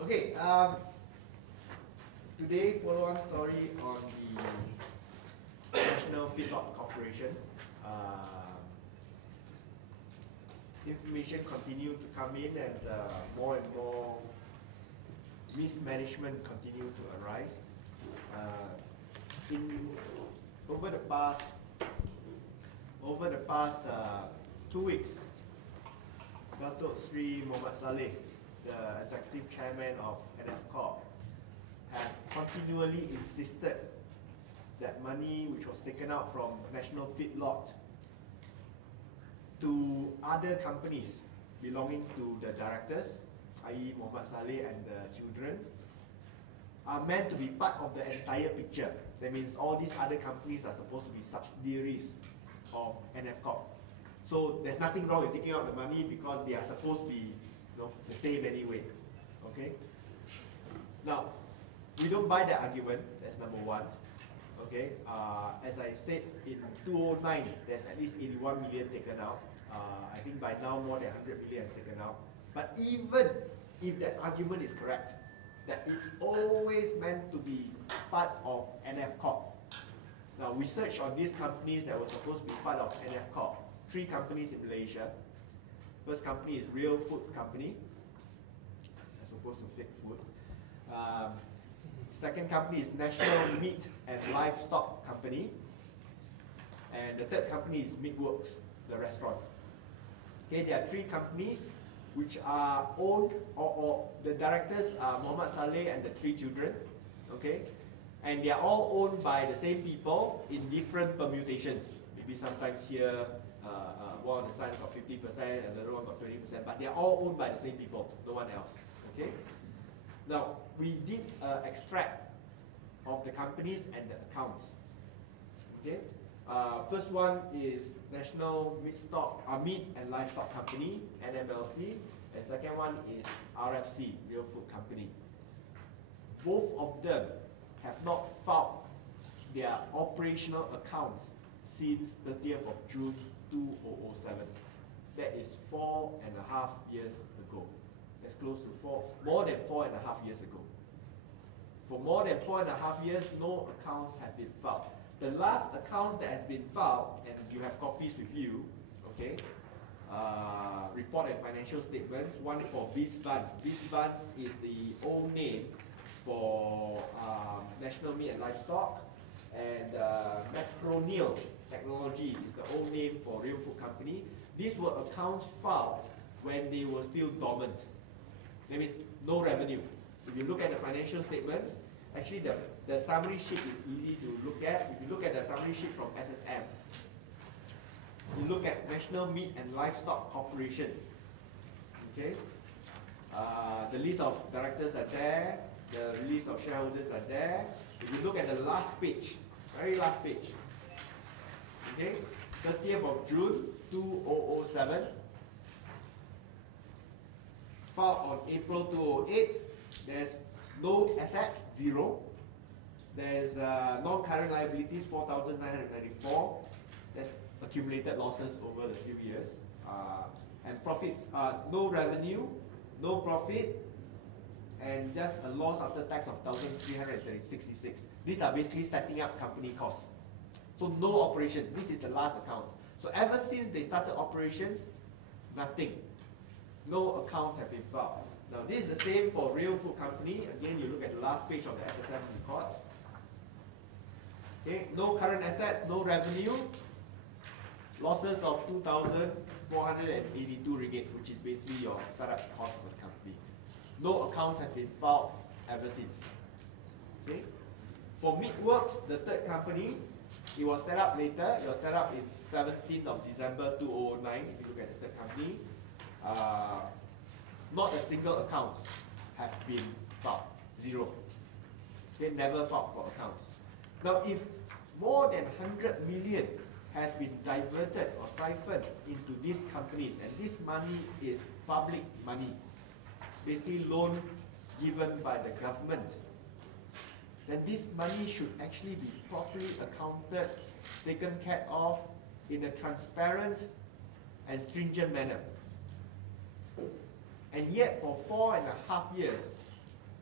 Okay, today follow-on story on the National Feedlot Corporation. Information continue to come in, and more mismanagement continue to arise. Over the past 2 weeks, Datuk Sri Muhammad Saleh, the Executive Chairman of NF Corp, have continually insisted that money which was taken out from National Feedlot to other companies belonging to the directors, i.e. Muhammad Saleh and the children, are meant to be part of the entire picture. That means all these other companies are supposed to be subsidiaries of NF Corp. So there's nothing wrong with taking out the money because they are supposed to be the same anyway. Okay? Now, we don't buy that argument, that's number one. Okay? As I said, in 2009, there's at least 81 million taken out. I think by now more than 100 million is taken out. But even if that argument is correct, that it's always meant to be part of NF Corp. Now, research on these companies that were supposed to be part of NF Corp. 3 companies in Malaysia. First company is Real Food Company, as opposed to fake food. Second company is National Meat and Livestock Company. And the third company is Meatworks, the restaurants. Okay, there are 3 companies which are owned, or the directors are Muhammad Saleh and the 3 children. Okay, and they are all owned by the same people in different permutations. Maybe sometimes here, one of the sons got 50% and the other one got 20%, but they are all owned by the same people, no one else. Okay. Now, we did an extract of the companies and the accounts. Okay. First one is National Meat and Livestock Company, NMLC, and second one is RFC, Real Food Company. Both of them have not filed their operational accounts since 30th of June 2007. That is 4.5 years ago. That's close to more than 4.5 years ago. For more than 4.5 years, no accounts have been filed. The last accounts that has been filed, and you have copies with you, okay? Report and financial statements. One for BizBuns. BizBuns is the old name for National Meat and Livestock, and Macronil Technology is the old name for Real Food Company. These were accounts filed when they were still dormant. That means no revenue. If you look at the financial statements, actually the summary sheet is easy to look at. If you look at the summary sheet from SSM, you look at National Meat and Livestock Corporation. Okay, the list of directors are there, the list of shareholders are there. If you look at the last page, very last page, okay, 30th of June 2007, filed on April 2008, there's no assets, 0. There's non-current liabilities, 4,994. There's accumulated losses over the few years. And profit, no revenue, no profit, and just a loss after tax of 1,366. These are basically setting up company costs. So no operations. This is the last accounts. So ever since they started operations, nothing. No accounts have been filed. Now this is the same for Real Food Company. Again, you look at the last page of the SSM records. Okay, no current assets, no revenue. Losses of 2,482 ringgit, which is basically your setup cost for the company. No accounts have been filed ever since. Okay. For Meatworks, the third company, it was set up later. It was set up in 17th of December 2009. If you look at the third company, not a single account have been filed. 0. They never filed for accounts. Now, if more than 100 million has been diverted or siphoned into these companies, and this money is public money, basically loan given by the government, then this money should actually be properly accounted, taken care of in a transparent and stringent manner. And yet for 4.5 years,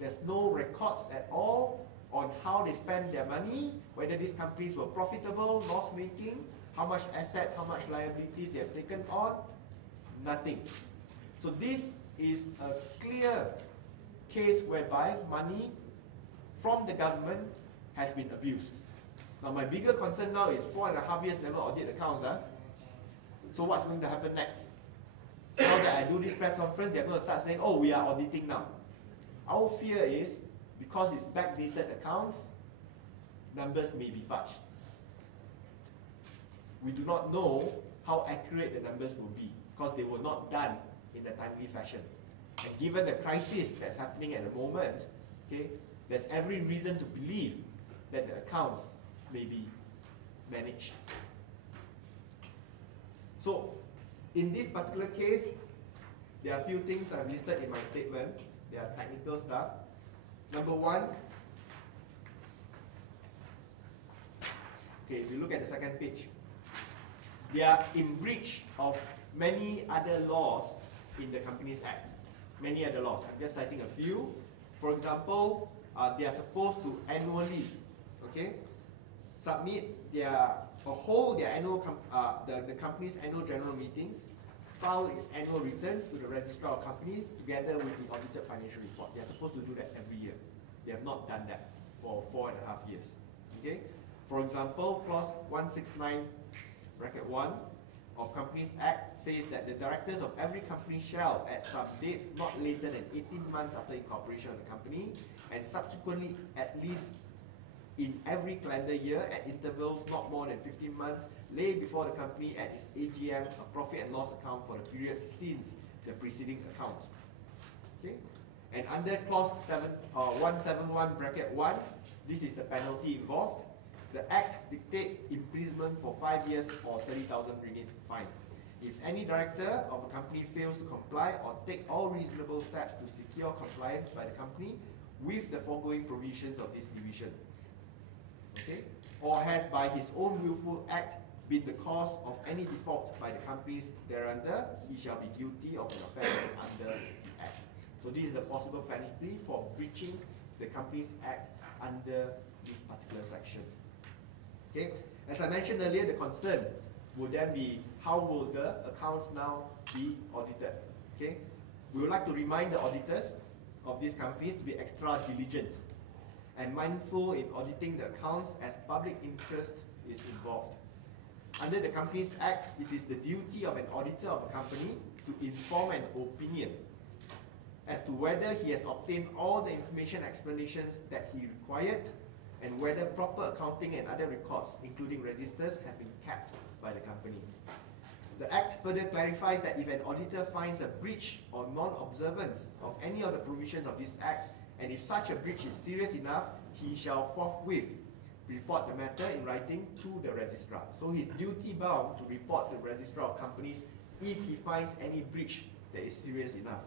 There's no records at all on how they spend their money, whether these companies were profitable, loss-making, how much assets, how much liabilities they have taken on, nothing. So this is a clear case whereby money from the government has been abused. Now my bigger concern now is 4.5 years never audit accounts. So what's going to happen next? Now that I do this press conference, they're going to start saying, oh, we are auditing now. Our fear is, because it's backdated accounts, numbers may be fudged. We do not know how accurate the numbers will be, because they were not done in a timely fashion. And given the crisis that's happening at the moment, okay, there's every reason to believe that the accounts may be managed. So, in this particular case, there are a few things I've listed in my statement. They are technical stuff. Number one, okay, if you look at the second page, they are in breach of many other laws in the Companies Act. Many other laws. I'm just citing a few. For example, they are supposed to annually, okay, submit the company's annual general meetings, file its annual returns to the Registrar of Companies together with the audited financial report. They are supposed to do that every year. They have not done that for 4.5 years. Okay? For example, clause 169 bracket 1 of Companies Act says that the directors of every company shall, at some date not later than 18 months after incorporation of the company, and subsequently at least in every calendar year at intervals not more than 15 months, lay before the company at its AGM a profit and loss account for the period since the preceding accounts. Okay? And under clause 171 bracket 1, this is the penalty involved. The Act dictates imprisonment for 5 years or 30,000 ringgit fine. If any director of a company fails to comply or take all reasonable steps to secure compliance by the company with the foregoing provisions of this division, okay, or has by his own willful act been the cause of any default by the companies thereunder, he shall be guilty of an offence under the Act. So this is a possible penalty for breaching the Companies Act under this particular section. Okay, as I mentioned earlier, the concern would then be how will the accounts now be audited. Okay, we would like to remind the auditors of these companies to be extra diligent and mindful in auditing the accounts as public interest is involved. Under the Companies Act, it is the duty of an auditor of a company to inform an opinion as to whether he has obtained all the information explanations that he required and whether proper accounting and other records, including registers, have been kept by the company. The Act further clarifies that if an auditor finds a breach or non-observance of any of the provisions of this Act, and if such a breach is serious enough, he shall forthwith report the matter in writing to the registrar. So he's duty bound to report to the Registrar of Companies if he finds any breach that is serious enough.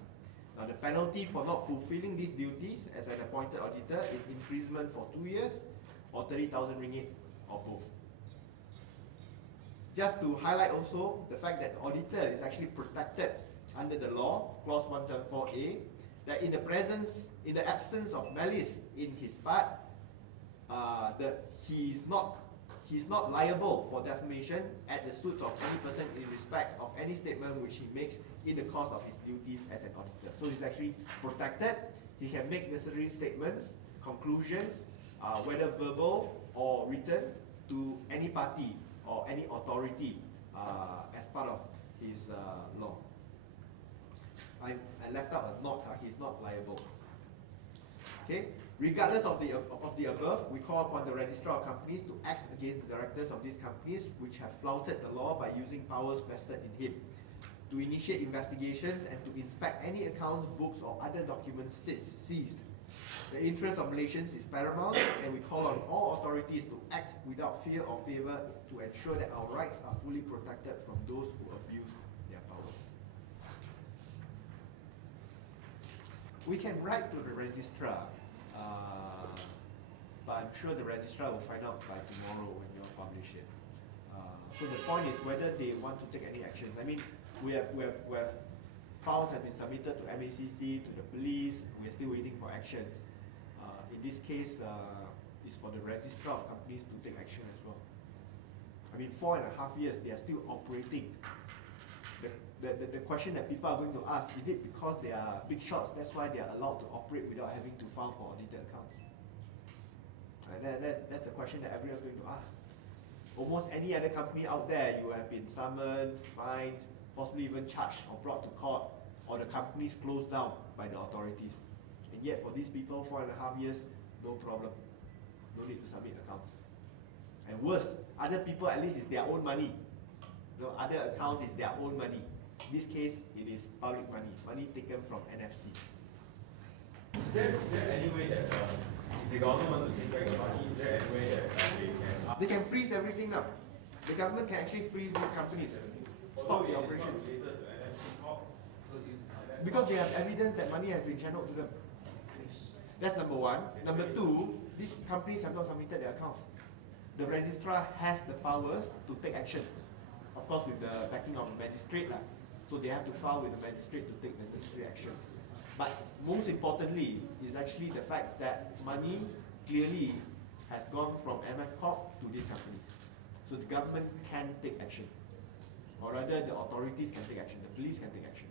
Now the penalty for not fulfilling these duties as an appointed auditor is imprisonment for 2 years or 30,000 ringgit or both. Just to highlight also the fact that the auditor is actually protected under the law, clause 174A, that in the absence of malice in his part, he's not liable for defamation at the suit of any person in respect of any statement which he makes in the course of his duties as an auditor. So he's actually protected. He can make necessary statements, conclusions, whether verbal or written, to any party or any authority as part of his law. I left out a note, he's not liable. Okay? Regardless of the above, we call upon the Registrar of Companies to act against the directors of these companies which have flouted the law by using powers vested in him, to initiate investigations and to inspect any accounts, books or other documents seized. The interest of Malaysians is paramount, and we call on all authorities to act without fear or favour to ensure that our rights are fully protected from those who abuse their powers. We can write to the registrar, but I'm sure the registrar will find out by tomorrow when you publish it. So the point is whether they want to take any actions. I mean, we have files have been submitted to MACC, to the police. We are still waiting for actions. In this case, it's for the Registrar of Companies to take action as well. I mean, 4.5 years, they are still operating. The question that people are going to ask, is it because they are big shots, that's why they are allowed to operate without having to file for audited accounts? That's the question that everyone is going to ask. Almost any other company out there, you have been summoned, fined, possibly even charged or brought to court, or the companies closed down by the authorities. And yet for these people, 4.5 years, no problem. No need to submit accounts. And worse, other people, at least it's their own money. No, other accounts is their own money. In this case, it is public money, money taken from NFC. Is there any way that if the government wants to take back the money, is there any way that they can freeze everything now? The government can actually freeze these companies, stop the operations. Because they have evidence that money has been channeled to them. That's number one. Number two, these companies have not submitted their accounts. The registrar has the powers to take action. Of course, with the backing of the magistrate. So they have to file with the magistrate to take the necessary actions. But most importantly is actually the fact that money clearly has gone from MF Corp to these companies. So the government can take action. Or rather, the authorities can take action, the police can take action.